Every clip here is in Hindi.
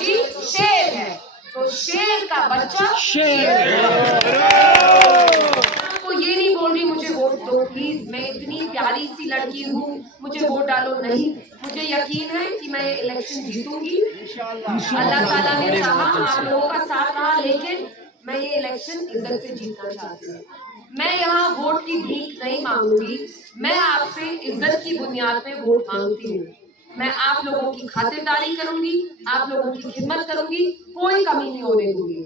जी शेर है, तो शेर का बच्चा शेर। तो ये नहीं बोल रही मुझे वोट दो प्लीज, मैं इतनी प्यारी सी लड़की हूँ, मुझे वोट डालो, नहीं। मुझे यकीन है कि मैं इलेक्शन जीतूंगी, अल्लाह ताला ने चाहा, आप लोगों का साथ रहा, लेकिन मैं ये इलेक्शन इज्जत से जीतना चाहती हूँ। मैं यहाँ वोट की भीख नहीं मांगूंगी, मैं आपसे इज्जत की बुनियाद पे वोट मांगती हूँ। मैं आप लोगों की खातिरदारी करूंगी, आप लोगों की खिदमत करूंगी, कोई कमी नहीं होने दूंगी,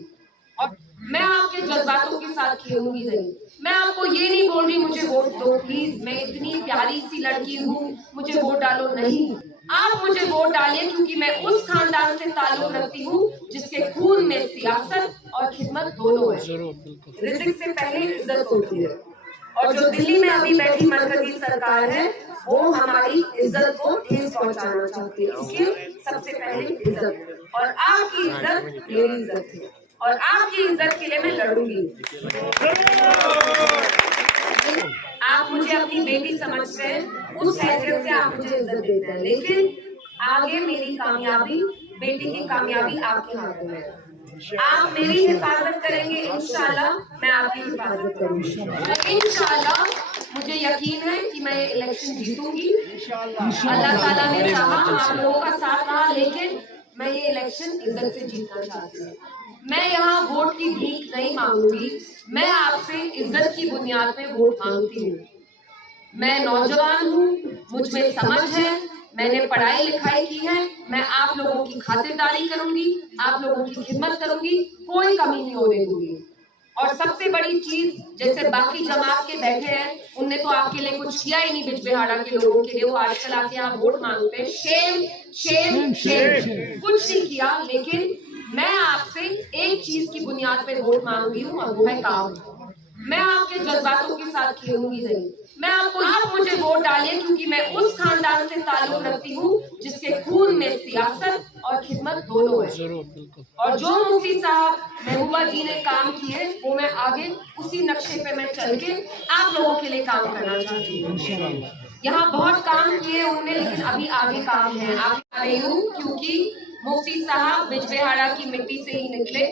और मैं आपके जज्बातों के साथ खेलूंगी नहीं। मैं आपको ये नहीं बोल रही मुझे वोट दो प्लीज, मैं इतनी प्यारी सी लड़की हूँ, मुझे वोट डालो, नहीं। आप मुझे वोट डालिए क्योंकि मैं उस खानदान से ताल्लुक रखती हूँ जिसके खून में सियासत और खिदमत दोनों है। रिज़्क से पहले इज्जत होती है, और जो दिल्ली में अभी बैठी मरकजी सरकार है वो हमारी इज्जत को ठेस पहुंचाना चाहती है। इसलिए सबसे पहले इज्जत, और आपकी इज्जत मेरी इज्जत है, और आपकी इज्जत के लिए मैं लड़ूंगी। आप मुझे अपनी बेटी समझते हैं, उस हैसियत से आप मुझे इज्जत देते हैं, लेकिन आगे मेरी कामयाबी, बेटी की कामयाबी आपके हाथों में है। आप मेरी हिफाजत करेंगे, इंशाल्लाह मैं आपकी हिफाजत करूंगी। इंशाल्लाह मुझे यकीन है कि मैं इलेक्शन जीतूंगी, अल्लाह ताला ने चाहा, आप लोगों का साथ रहा, लेकिन मैं ये इलेक्शन इज्जत से जीतना चाहती हूँ। मैं यहाँ वोट की भीख नहीं मांगूंगी, मैं आपसे इज्जत की बुनियाद पे वोट मांगती हूँ। मैं नौजवान हूँ, मुझ में समझ है, मैंने पढ़ाई लिखाई की है, मैं आप लोगों की खातिरदारी करूंगी, आप लोगों की खिदमत करूंगी, कोई कमी नहीं होने दूंगी। और सबसे बड़ी चीज, जैसे बाकी जमात के बैठे हैं, उनने तो आपके लिए कुछ किया ही नहीं, बिजबिहाड़ा के लोगों के लिए वो आजकल आके आप वोट मांगते हैं, शेम शेम शेम, कुछ नहीं किया। लेकिन मैं आपसे एक चीज की बुनियाद पे वोट मांगी हूँ, और वो है काम। मैं आपके जज्बातों के साथ खेलूंगी नहीं। मैं आपको, आप मुझे वोट डालिए क्योंकि मैं उस खानदान से ताल्लुक रखती हूँ जिसके खून में सियासत और खिदमत दोनों है। और जो मुफ्ती साहब महबूबा जी ने काम किए, वो मैं आगे उसी नक्शे पे मैं चल के आप लोगों के लिए काम करना चाहती हूँ। यहाँ बहुत काम किए उन्होंने, लेकिन अभी आगे काम है। आगे आ रही हूँ क्योंकि मुफ्ती साहब बिजबिहाड़ा की मिट्टी से ही निकले,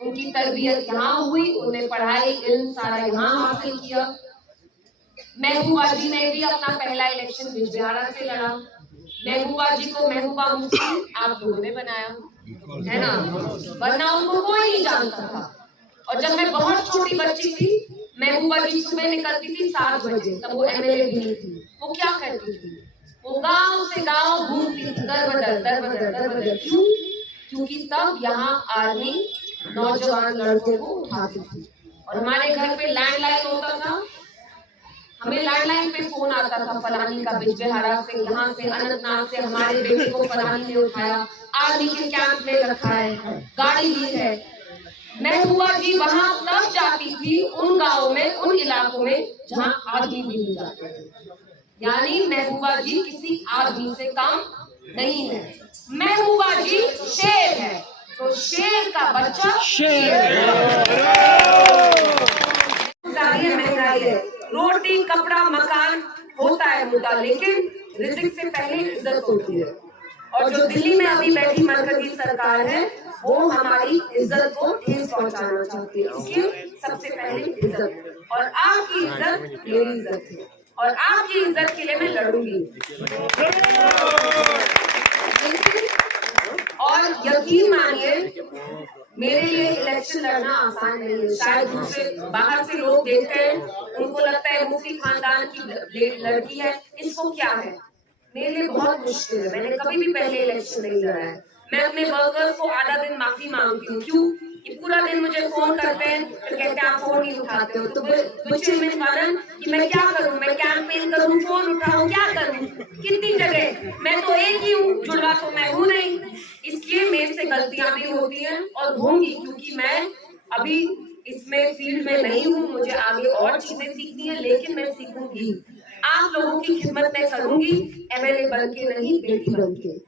उनकी तरबियत यहाँ हुई, उन्हें पढ़ाई इल्म सारा यहाँ हासिल किया। महबूबा जी ने भी अपना पहला इलेक्शन बिजबिहाड़ा से लड़ा। महबूबा जी को महबूबा मुफ्ती आप लोगों ने बनाया है ना, वरना उनको कोई नहीं जानता था। और जब मैं बहुत छोटी बच्ची थी, महबूबा जी सुबह निकलती थी 7 बजे, तब वो एमएलए भी नहीं थी। वो क्या करती थी, वो गांव से गांव घूमती थी, दर बदर दर बदर दर बदर। क्यों? क्योंकि तब यहाँ आर्मी नौजवान लड़कों को उठाती थी, और हमारे घर पे लैंडलाइन होता था, हमें लैंडलाइन पे फोन आता था, फलानी का बिजबिहाड़ा से, यहाँ से अनंतनाग से हमारे बेटे को फलानी ने उठाया, आर्मी के कैंप में रखा है, गाड़ी ली है। महबूबा जी वहां तब जाती थी उन गांवों में, उन इलाकों में जहां आदमी भी नहीं जाते थे। यानी महबूबा जी किसी आदमी से कम नहीं है। महबूबा जी शेर है, तो शेर का बच्चा शेर। महंगाई है, रोटी कपड़ा मकान होता है मुद्दा, लेकिन रिज़्क से पहले इज्जत होती है। और जो दिल्ली में अभी बैठी मरकजी सरकार है वो हमारी इज्जत को ठेस पहुंचाना चाहती है। इसलिए सबसे पहले इज्जत, और आपकी इज्जत मेरी इज्जत है, और आपकी इज्जत के लिए मैं लड़ूंगी। और यकीन मानिए मेरे लिए इलेक्शन लड़ना आसान नहीं है। शायद दूसरे बाहर से लोग देखते हैं, उनको लगता है मुफ्ती खानदान की लड़की है, इसको क्या है। मेरे लिए बहुत मुश्किल है, मैंने कभी भी पहले इलेक्शन नहीं लड़ा है। मैं अपने वर्कर्स को आधा दिन माफी मांगती हूँ। क्यों? कि पूरा दिन मुझे फोन करते हैं, फिर कहते हैं आप फोन नहीं उठाते हो, तो बच्चे में कारण कि मैं क्या करूँ, मैं कैंपेन करूँ, फोन उठाऊँ, क्या करूँ, कितनी जगह, मैं तो एक ही हूँ, जुड़वा तो मैं हूँ नहीं। इसलिए मेरे से गलतियां भी होती हैं और होंगी, क्योंकि मैं अभी इसमें फील्ड में नहीं हूँ, मुझे आगे और चीजें सीखनी है, लेकिन मैं सीखूंगी। आप लोगों की खिदमत मैं करूंगी, एमएलए बन के नहीं, बेटी बन के।